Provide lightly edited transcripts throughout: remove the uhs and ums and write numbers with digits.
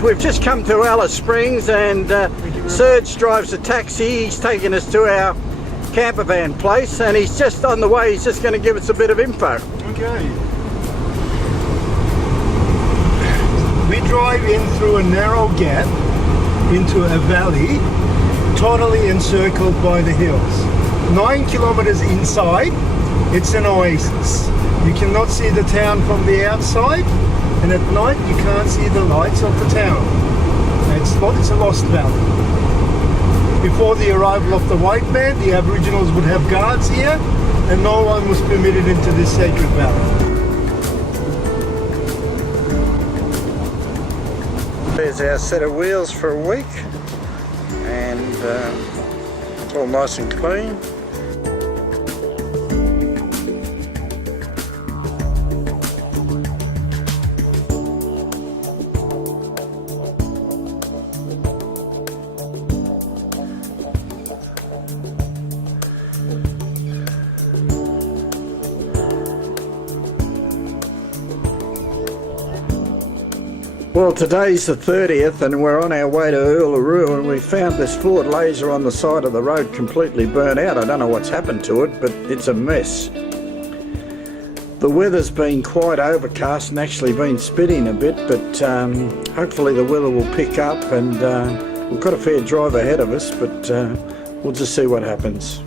much. We've just come to Alice Springs and Serge drives a taxi. He's taking us to our campervan place and he's just on the way. He's just going to give us a bit of info. Okay. We drive in through a narrow gap into a valley, totally encircled by the hills. 9 kilometers inside, it's an oasis. You cannot see the town from the outside, and at night you can't see the lights of the town. It's a lost valley. Before the arrival of the white man, the Aboriginals would have guards here, and no one was permitted into this sacred valley. There's our set of wheels for a week, and all nice and clean. Well, today's the 30th and we're on our way to Uluru, and we found this Ford Laser on the side of the road completely burnt out. I don't know what's happened to it, but it's a mess. The weather's been quite overcast and actually been spitting a bit, but hopefully the weather will pick up, and we've got a fair drive ahead of us, but we'll just see what happens.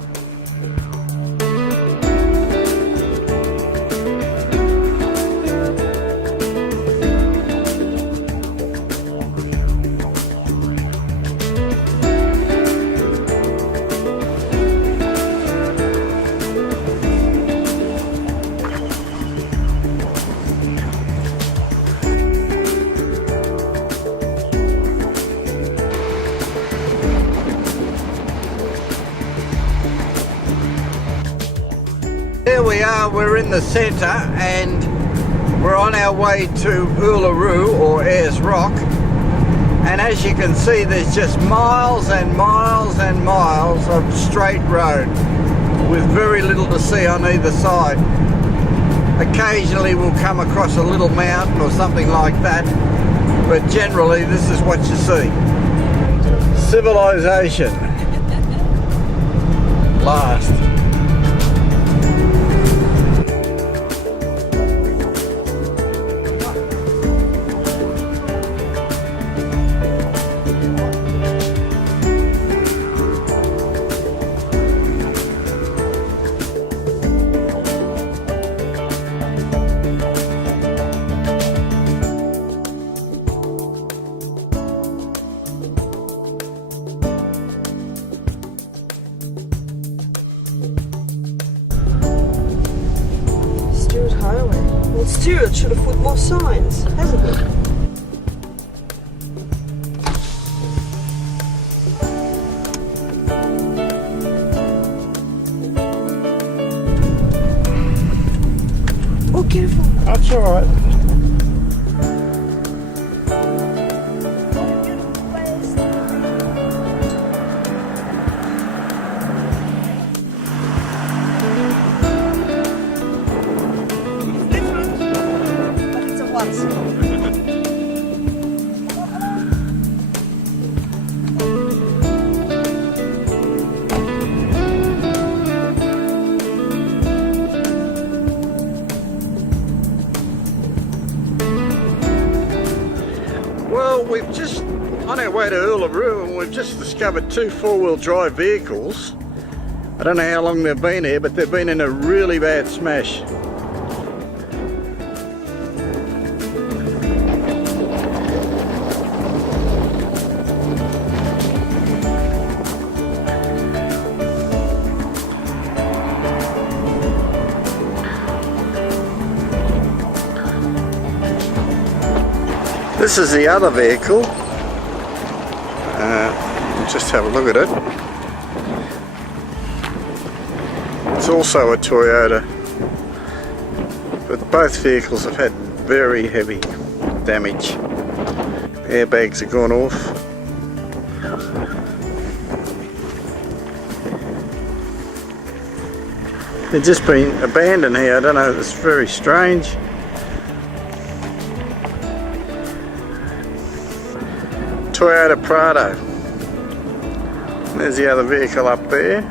There we are, we're in the centre and we're on our way to Uluru, or Ayers Rock, and as you can see there's just miles and miles and miles of straight road with very little to see on either side. Occasionally we'll come across a little mountain or something like that, but generally this is what you see. Civilization. Last. Highway. Well, Stuart should have put more signs, hasn't it? Oh, careful. That's alright. Well, we've just on our way to Uluru and we've just discovered 2 4-wheel drive vehicles. I don't know how long they've been here, but they've been in a really bad smash. This is the other vehicle. Just have a look at it. It's also a Toyota, but both vehicles have had very heavy damage. Airbags have gone off. They've just been abandoned here. I don't know, it's very strange. Toyota Prado. There's the other vehicle up there.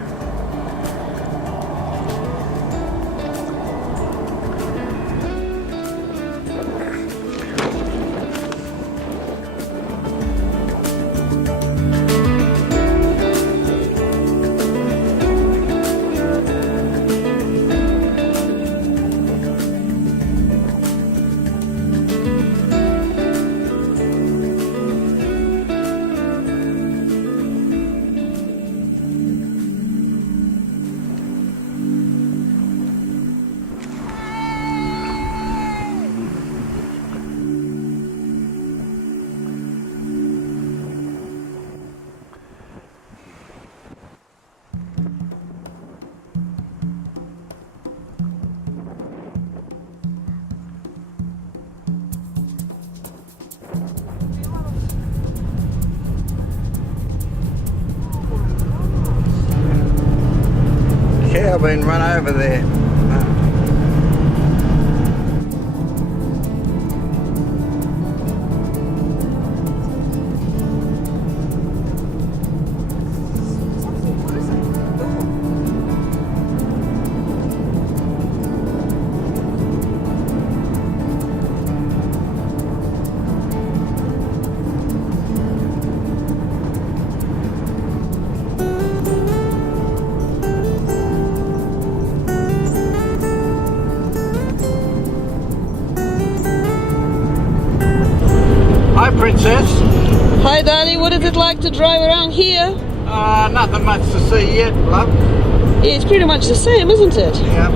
Cow been run over there. Hi, Princess. Hi, darling. What is it like to drive around here? Nothing much to see yet, love. Yeah, it's pretty much the same, isn't it? Yeah.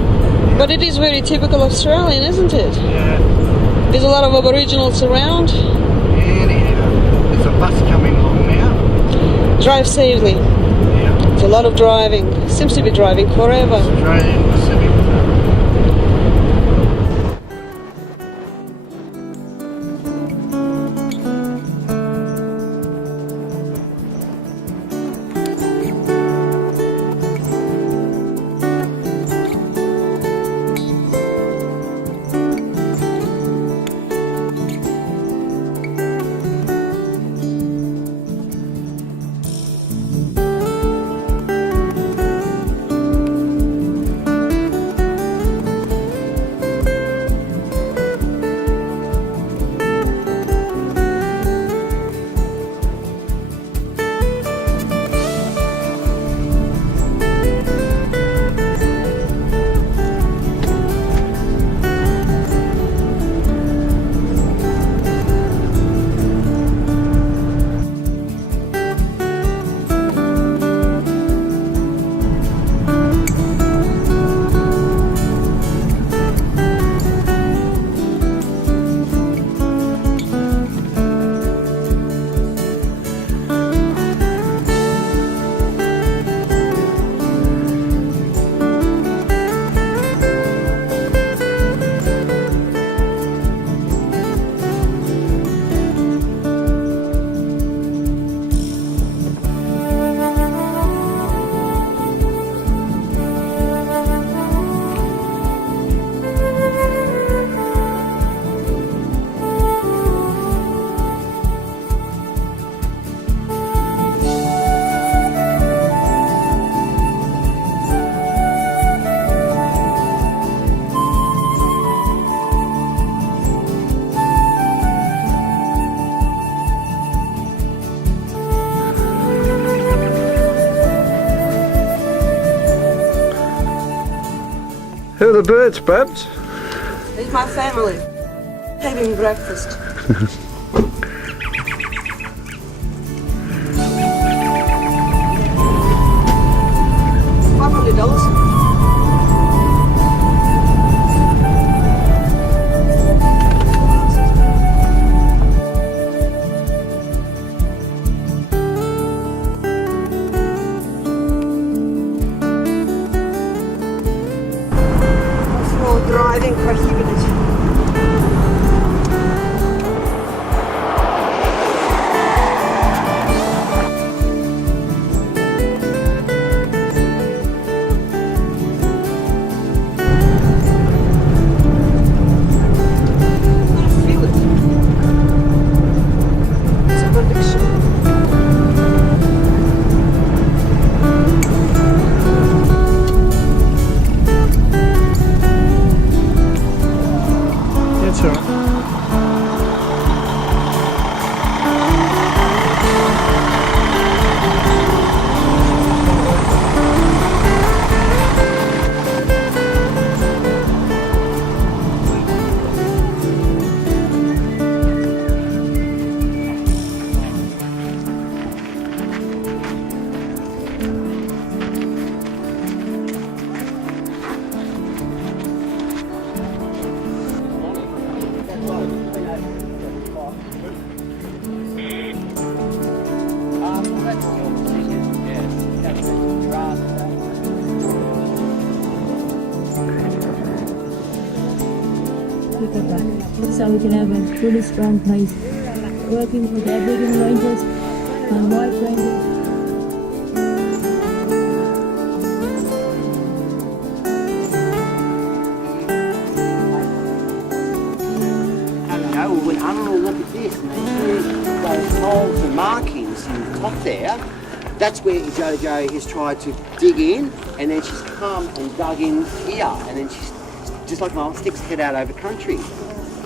But it is very typical Australian, isn't it? Yeah. There's a lot of Aboriginals around. Anyhow, there's a bus coming along now. Drive safely. Yeah. There's a lot of driving. Seems to be driving forever. Australian Pacific. Who are the birds, Babs? It's my family having breakfast. $500. Driving prohibited. so we can have a really strong place. Working with Aboriginal rangers and white rangers. Well, when Uluru look at this and they see those holes and markings in the top there, that's where Jojo has tried to dig in, and then she's come and dug in here, and then she's just like Mum, sticks her head out over country.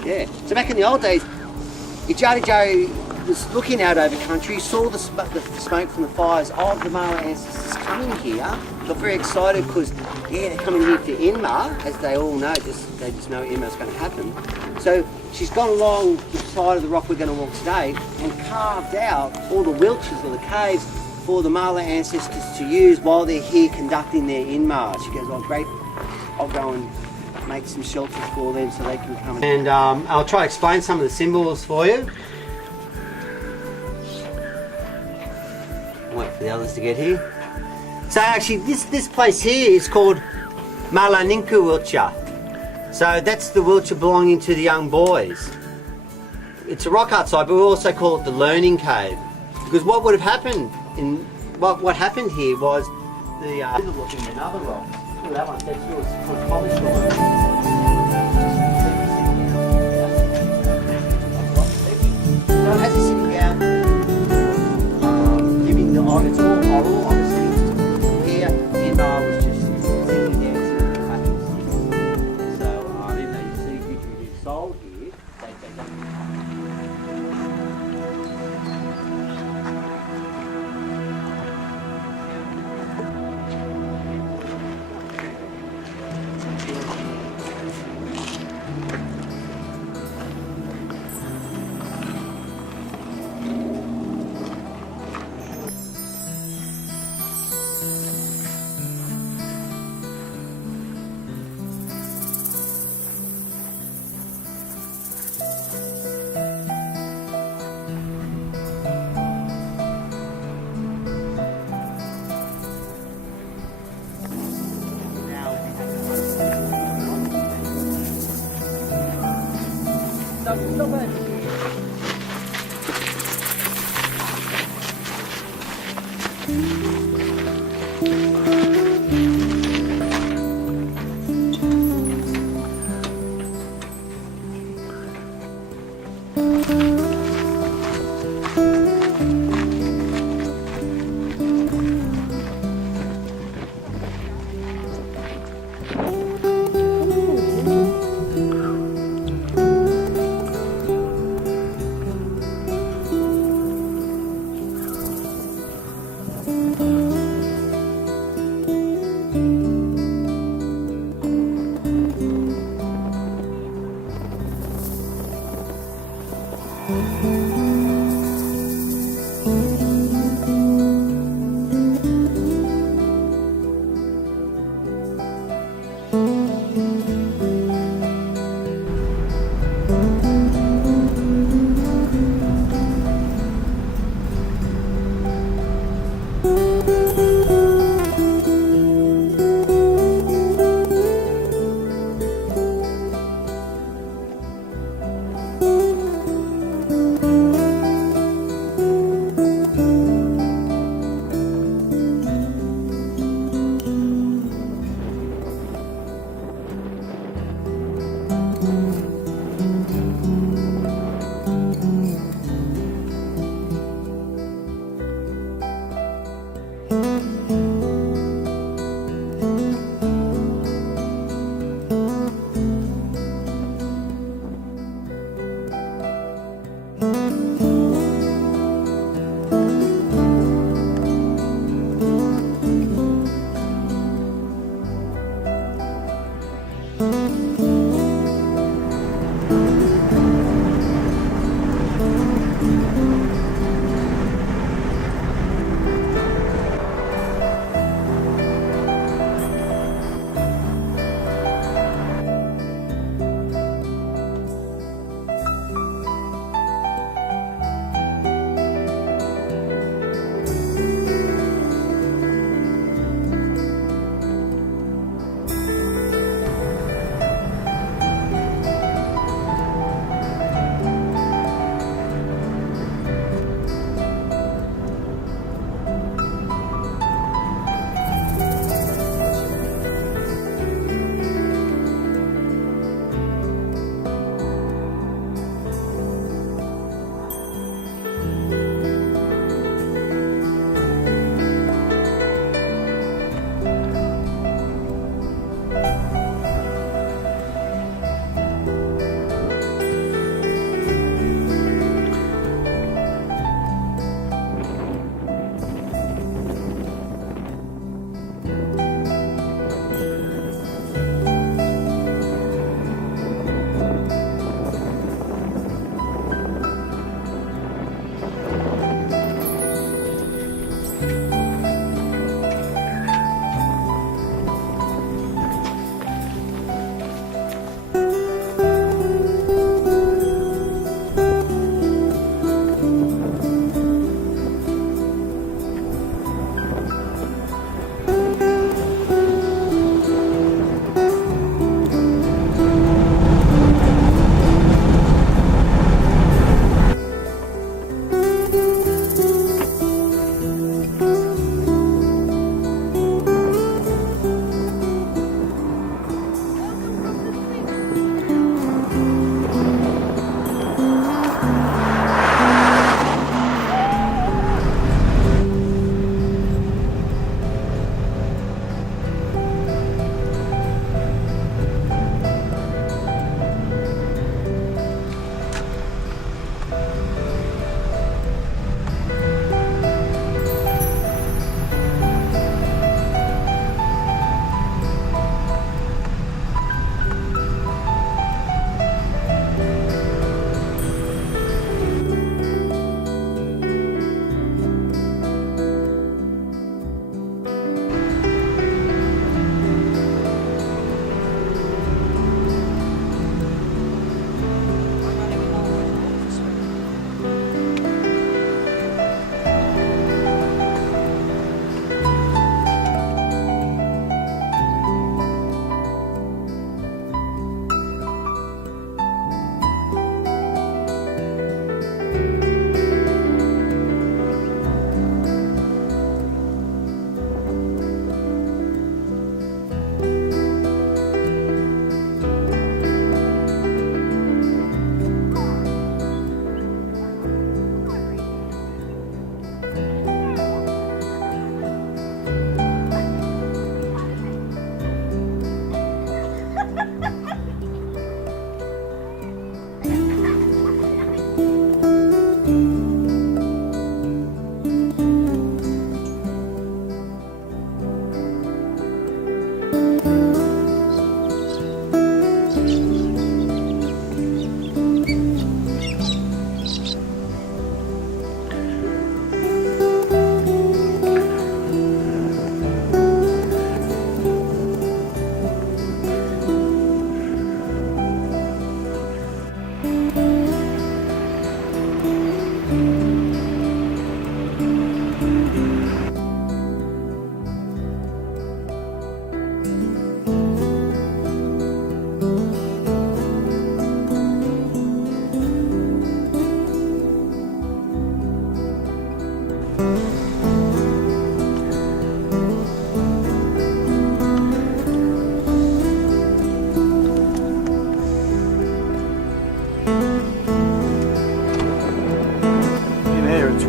Yeah. So back in the old days, Jojo was looking out over country, saw the smoke from the fires of the Mara ancestors coming here, got very excited because they're coming here to Inma, as they all know, they just know Inma's going to happen. So she's gone along the side of the rock we're going to walk today and carved out all the wilches or the caves for the Mala ancestors to use while they're here conducting their Inma. She goes, oh great, I'll go and make some shelters for them so they can come. And I'll try to explain some of the symbols for you. Wait for the others to get here. So actually this place here is called Malaninku Wiltshire. So that's the wheelchair belonging to the young boys. It's a rock art site, but we also call it the learning cave. Because what would have happened what happened here was the looking at another rock. Look at that one, that's yours, it's kind of polished one. So as it's sitting down, giving the it's all oral, obviously. Here, Emma was just sitting there. Sold here, they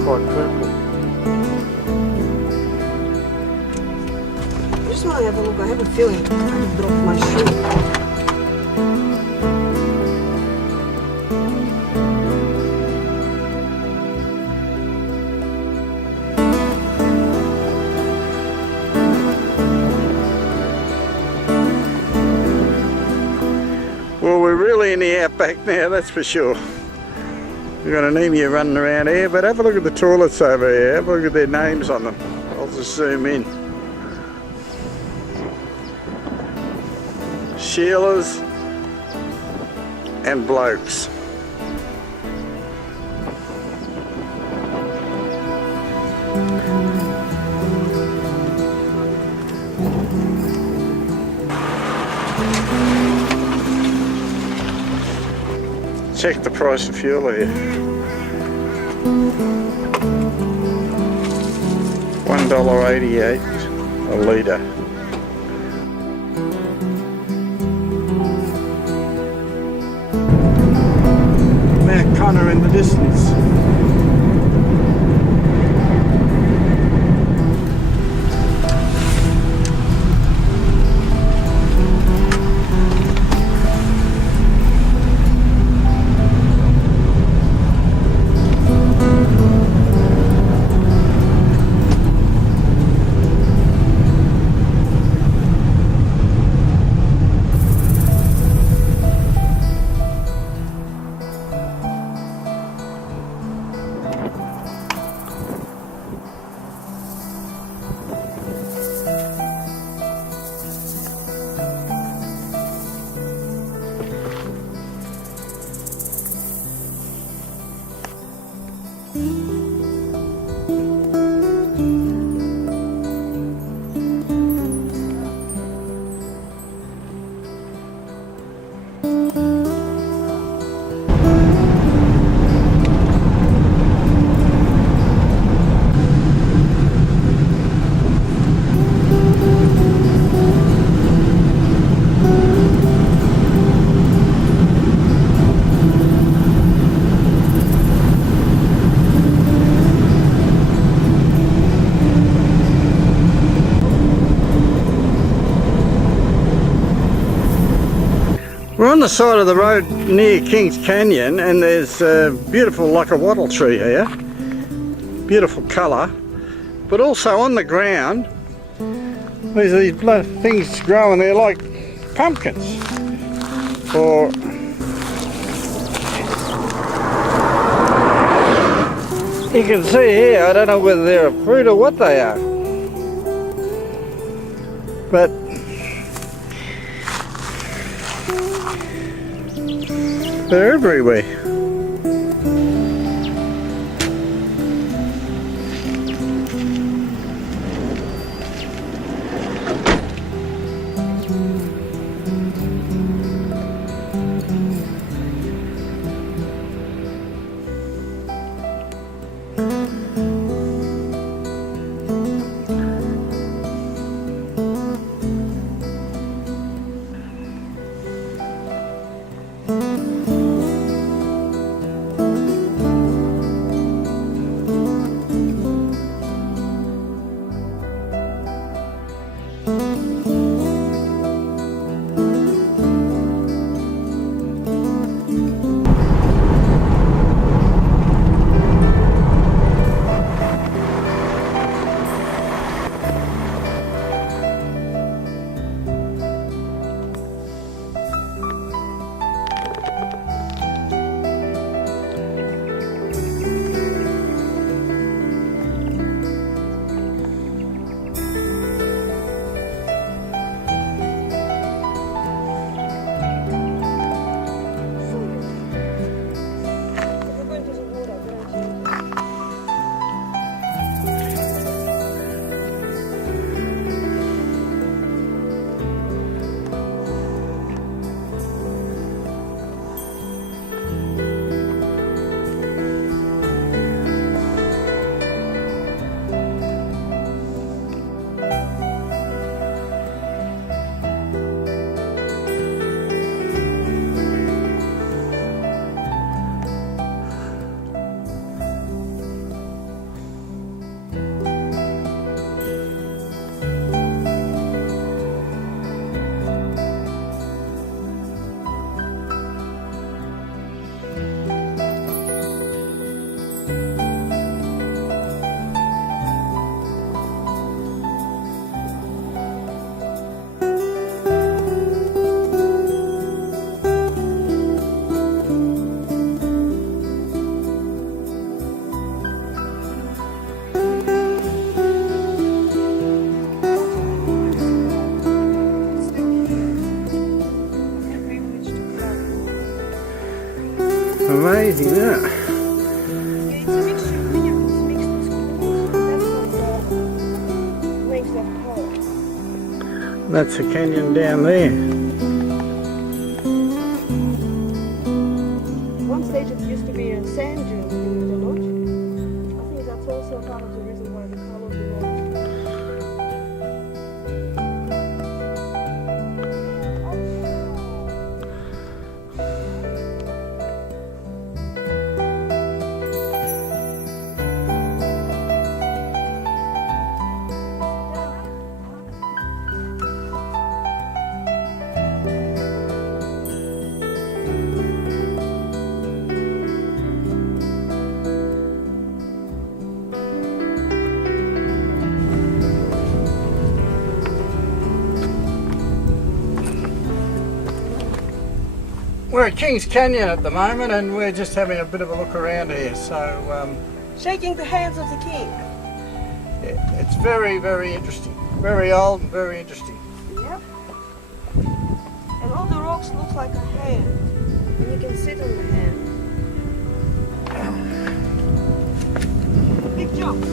quite purple. I just want to have a look. I have a feeling I've dropped my shoe. Well, we're really in the outback now, that's for sure. We've got an emu running around here, but have a look at the toilets over here. Have a look at their names on them. I'll just zoom in. Sheila's and Blokes. Check the price of fuel here. $1.88 a litre. Mount Connor in the distance. the side of the road near Kings Canyon, and there's a beautiful wattle tree here. Beautiful colour. But also on the ground, there's these things growing there like pumpkins. Or you can see here, I don't know whether they're a fruit or what they are. But they're everywhere. Amazing, isn't it? It's a mixture of minerals mixed with coal. That's what makes that coal. That's the canyon down there. One stage it used to be a sand dune in the lodge. I think that's also part of the reason why the color of the lodge. We're at Kings Canyon at the moment, and we're just having a bit of a look around here. So Shaking the hands of the king. it's very, very interesting. Very old and very interesting. Yep. And all the rocks look like a hand. And you can sit on the hand. Big jump.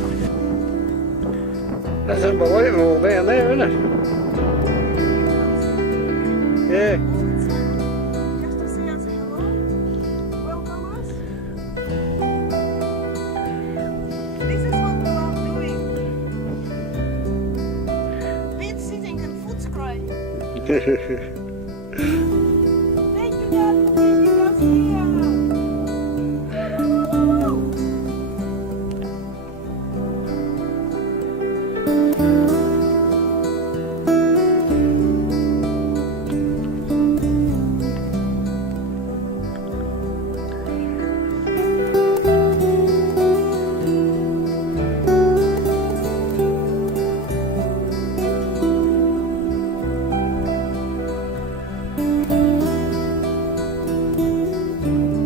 That's unbelievable down there, isn't it? Yeah. Just to say us hello. Welcome us. This is what we love doing. Bed sitting and foot scrying. Thank you, Dad, for taking us here.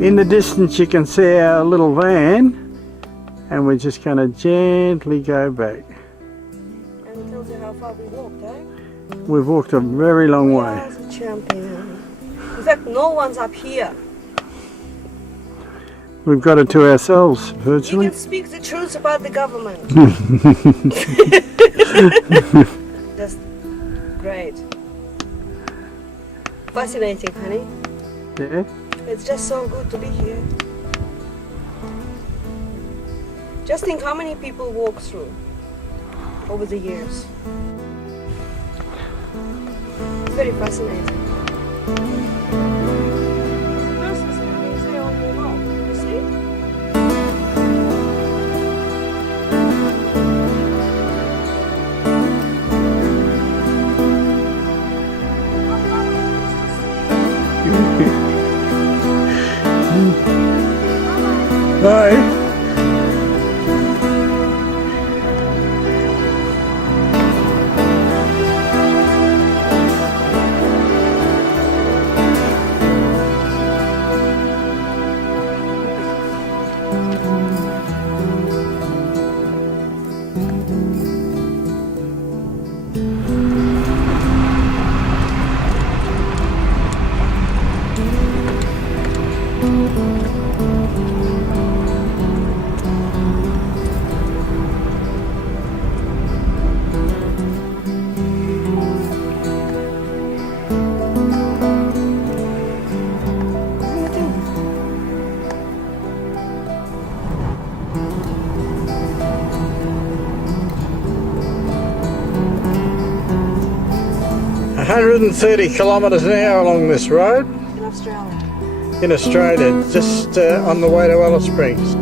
In the distance you can see our little van, and we're just going to gently go back. And it tells you how far we walked, eh? We've walked a very long way. As a champion. In fact, no one's up here. We've got it to ourselves, You virtually. can speak the truth about the government. That's great. Fascinating, honey. Yeah. It's just so good to be here. Just think how many people walk through over the years. It's very fascinating. First is say on your mouth, you see? Bye. 130 kilometres an hour along this road In Australia. in Australia, just on the way to Alice Springs.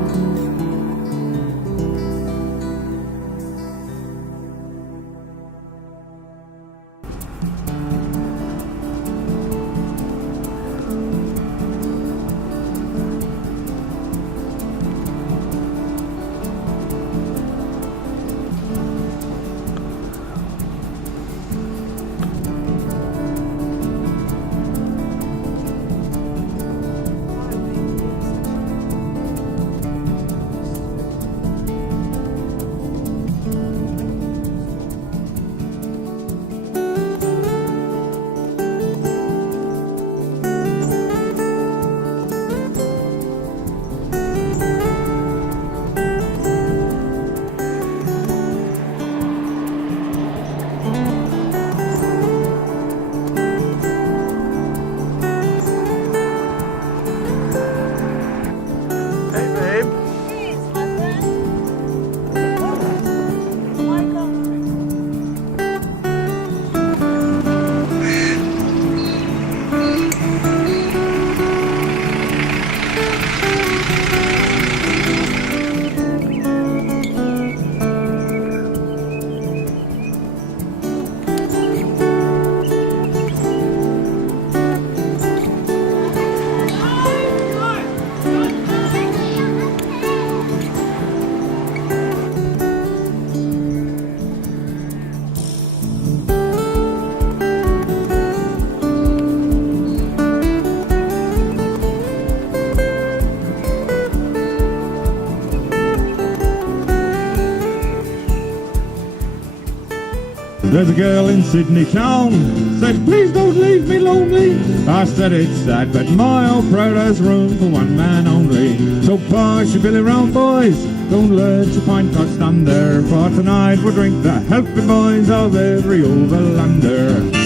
There's a girl in Sydney town said, please don't leave me lonely. I said it's sad, but my old proud has room for one man only. So push your billy round, boys, don't let your pint pot stand there. For tonight we'll drink the healthy boys of every overlander.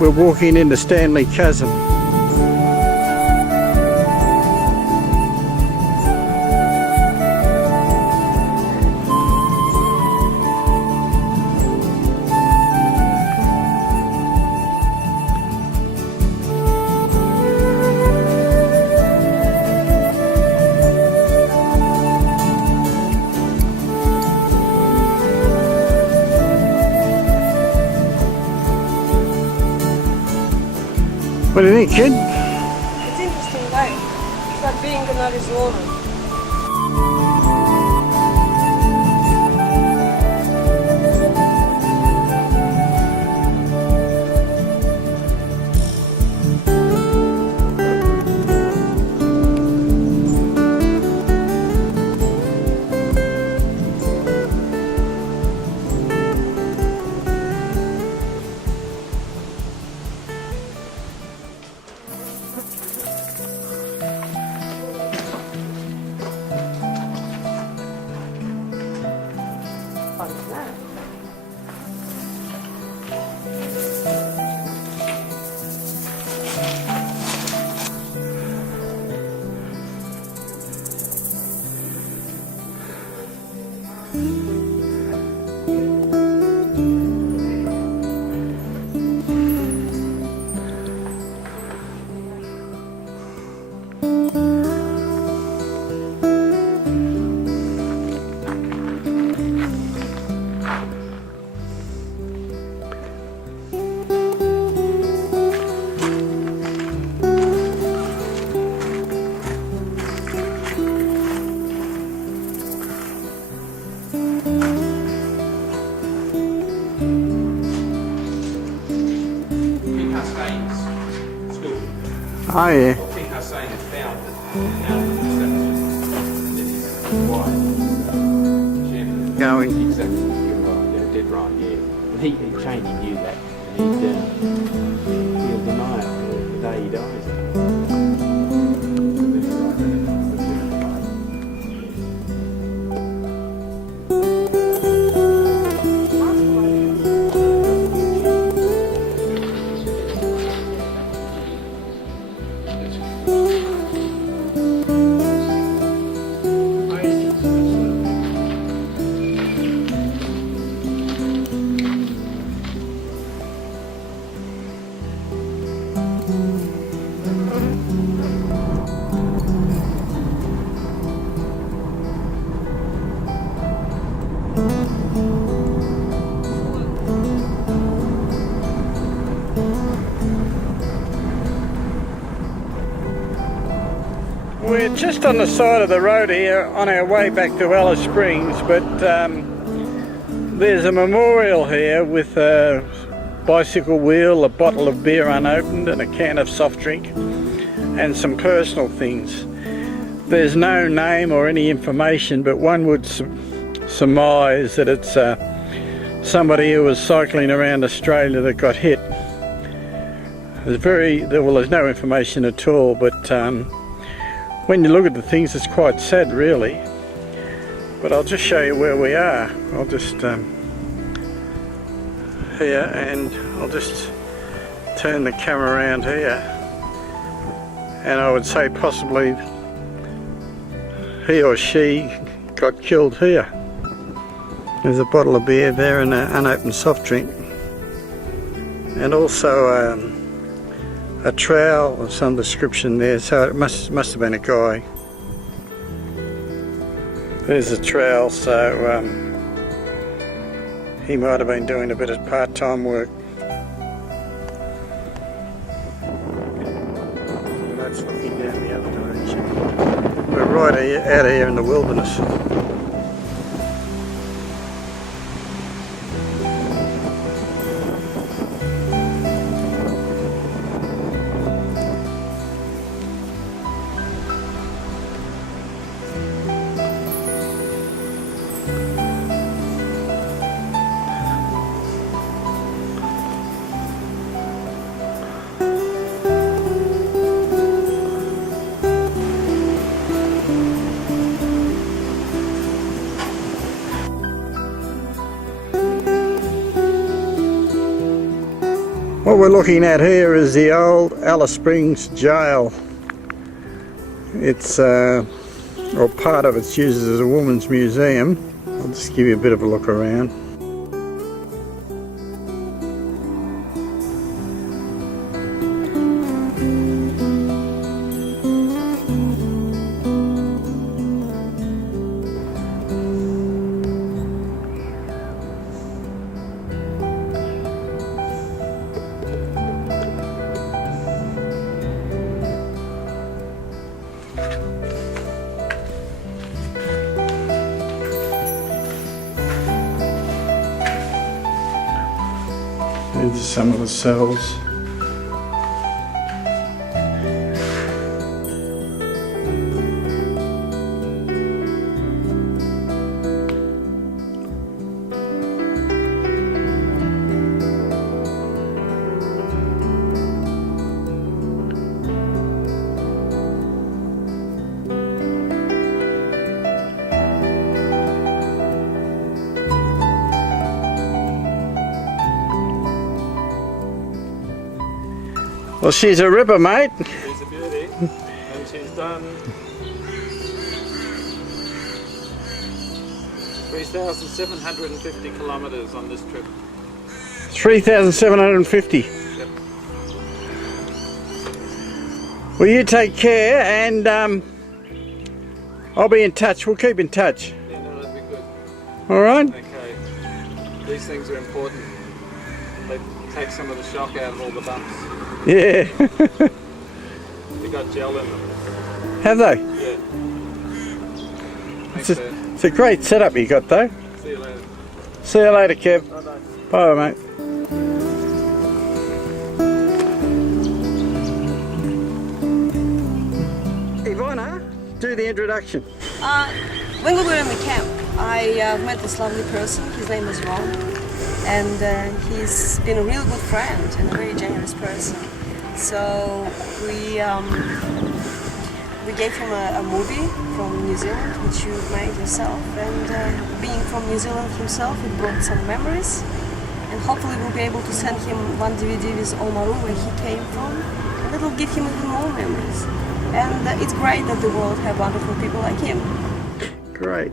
we're walking into Stanley Chasm. What do you think, kid? It's interesting, though. It's like being in Arizona. Oh yeah. I think Hussein had found that now Going. exactly, you're right, yeah, dead right, yeah. And he changed, he knew that, and he'll deny it the day he dies. We're just on the side of the road here on our way back to Alice Springs, but there's a memorial here with a bicycle wheel, a bottle of beer unopened and a can of soft drink and some personal things. There's no name or any information, but one would surmise that it's somebody who was cycling around Australia that got hit. There's no information at all, but when you look at the things, it's quite sad, really. But I'll just show you where we are. I'll just here, and I'll just turn the camera around here, and I would say possibly he or she got killed here. There's a bottle of beer there and an unopened soft drink, and also a trowel of some description there, so it must have been a guy. There's a trowel, so he might have been doing a bit of part-time work. And that's looking down the other direction. We're right out here in the wilderness. we're looking at here is the old Alice Springs jail. It's, or part of it's used as a women's museum. I'll just give you a bit of a look around. These are some of the cells. Well, she's a ripper, mate. She's a beauty, and she's done 3,750 kilometres on this trip. 3,750. Yep. Well, you take care, and I'll be in touch. We'll keep in touch. Yeah, no, that'd be good. All right? Okay. These things are important. They take some of the shock out of all the bumps. Yeah. They got gel in them. Have they? Yeah. It's a great setup you got, though. See you later. See you later, Kev. Bye-bye. Bye, mate. Ivana, do the introduction. When we were in the camp, I met this lovely person. His name is Ron, and he's been a real good friend and a very generous person. So we gave him a movie from New Zealand, which you made yourself. And being from New Zealand himself, it brought some memories. And hopefully we'll be able to send him one DVD with Uluru, where he came from, and it'll give him even more memories. And it's great that the world have wonderful people like him. Great.